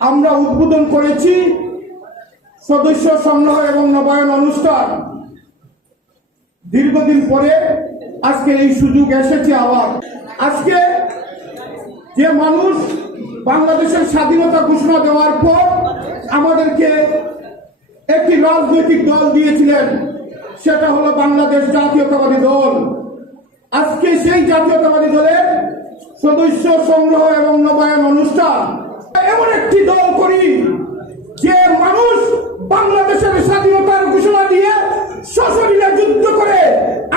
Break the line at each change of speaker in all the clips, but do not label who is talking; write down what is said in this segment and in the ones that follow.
আমরা উদ্বোধন করেছি সদস্য সংগ্রহ এবং নবায়ন অনুষ্ঠান। দীর্ঘদিন পরে আজকে এই সুযোগ এসেছে আবার। আজকে যে মানুষ বাংলাদেশের স্বাধীনতা ঘোষণা দেওয়ার পর আমাদেরকে একটি রাজনৈতিক দল দিয়েছিলেন, সেটা হলো বাংলাদেশ জাতীয়তাবাদী দল। আজকে সেই জাতীয়তাবাদী দলের সদস্য সংগ্রহ এবং নবায়ন অনুষ্ঠান এমন একটি দল করি যে মানুষ বাংলাদেশের স্বাধীনতার ঘোষণা দিয়ে সশরীরে যুদ্ধ করে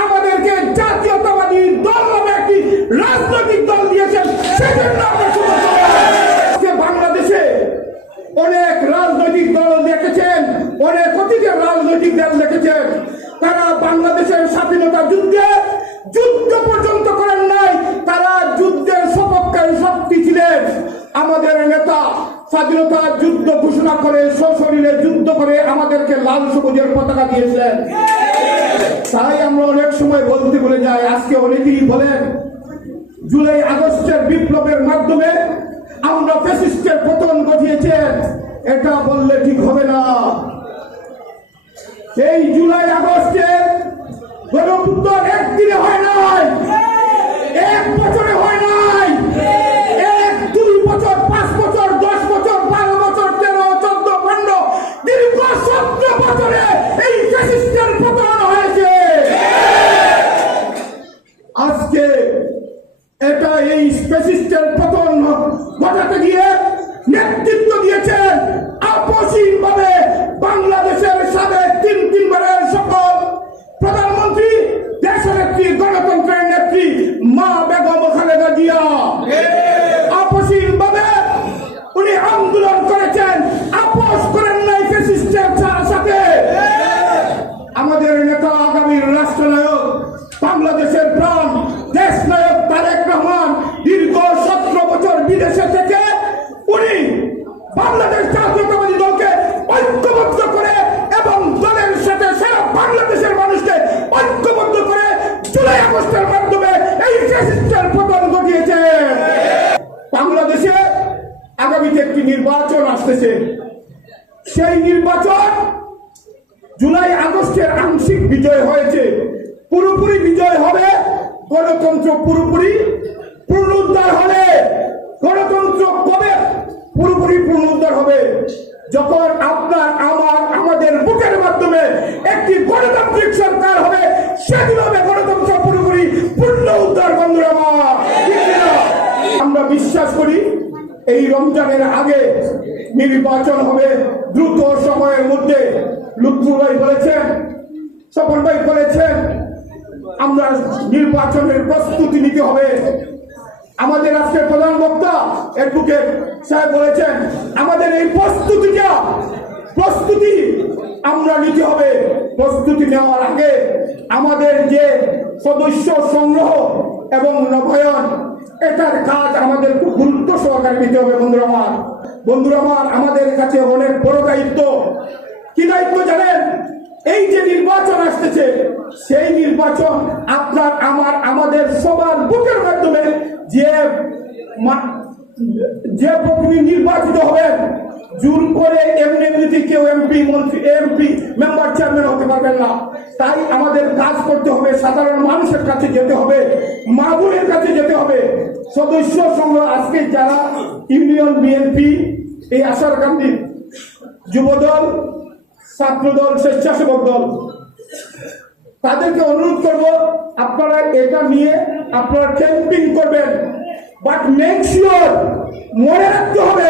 আমাদেরকে জাতীয়তাবাদী দল নামে একটি রাজনৈতিক দল দিয়েছেন সেজন্য অনেক রাজনৈতিক দল দেখেছেন, অনেক অতীতের রাজনৈতিক দল দেখেছেন। তারা বাংলাদেশের স্বাধীনতা যুদ্ধে, যুদ্ধ পর্যন্ত স্বাধীনতা যুদ্ধ ঘোষণা করে, সশরীরে যুদ্ধ করে আমাদেরকে লাল সবুজের পতাকা দিয়েছেন তাই আমরা অনেক সময় বলতে বলে যাই, আজকে অনেকেই বলেন, জুলাই আগস্টের বিপ্লবের মাধ্যমে আমরা ফ্যাসিস্টের পতন ঘটিয়েছেন। এটা বললে ঠিক হবে না। এই জুলাই আগস্টের গণপুত্তর একদিনে ফ্যাসিস্টের পতন হয়েছে। আজকে এটা এই স্পেসিস্টের পতন ঘটাতে গিয়ে নেতৃত্ব দিয়েছেন আপসীন ভাবে বাংলাদেশের সাবেক তিন তিনবারের সকল প্রধানমন্ত্রী, দেশনেত্রী, গণতন্ত্রের নেত্রী মা বাংলাদেশে আগামীতে একটি নির্বাচন আসতেছে। সেই নির্বাচন জুলাই আগস্টের আংশিক বিজয় হয়েছে। পুরোপুরি বিজয় হবে, গণতন্ত্র পুরোপুরি পুনরুদ্ধার হবে। গণতন্ত্র কবে পুরোপুরি পুনরুদ্ধার হবে? যখন আপনার, আমার, আমাদের বুকের মাধ্যমে একটি গণতান্ত্রিক সরকার হবে সেদিন হবে গণতন্ত্র পুরোপুরি পূর্ণ উদ্ধার বন্ধুরা আমার। ঠিক কিনা? আমরা বিশ্বাস করি, এই রমজানের আগে নির্বাচন হবে দ্রুত সময়ের মধ্যে। লুৎফুর ভাই বলেছেন স্বপন ভাই বলেছেন আমরা নির্বাচনের প্রস্তুতি নিতে হবে। আমাদের আজকের প্রধান বক্তা অ্যাডভোকেট সাহেব বলেছেন, আমাদের এই প্রস্তুতিটা, প্রস্তুতি আমরা নিতে হবে। প্রস্তুতি নেওয়ার আগে আমাদের যে সদস্য সংগ্রহ এবং নবায়ন, এটার কাজ আমাদের খুব গুরুত্ব সহকারে নিতে হবে বন্ধুরা আমার। বন্ধুরা আমার, আমাদের কাছে অনেক বড় দায়িত্ব। কি দায়িত্ব জানেন? এই যে নির্বাচন আসতেছে, সেই নির্বাচন আপনার, আমার, আমাদের সবার বুকের মাধ্যমে যে যে প্রতিনিধি নির্বাচিত হবেন জোর করে এমনি এমনিতে কেউ এমপি মন্ত্রী এমপি মেম্বার চেয়ারম্যান হতে পারবেন না। তাই আমাদের কাজ করতে হবে, সাধারণ মানুষের কাছে যেতে হবে মা বোনের কাছে যেতে হবে। সদস্য সংঘ আজকে যারা ইউনিয়ন বিএনপি এই আশার গান্ধী যুবদল, ছাত্রদল, স্বেচ্ছাসেবক দল, তাদেরকে অনুরোধ করব, আপনারা এটা নিয়ে আপনারা ক্যাম্পিং করবেন। বাট মেক শিওর মনে রাখতে হবে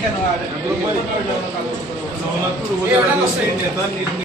केलं एवढा नसतं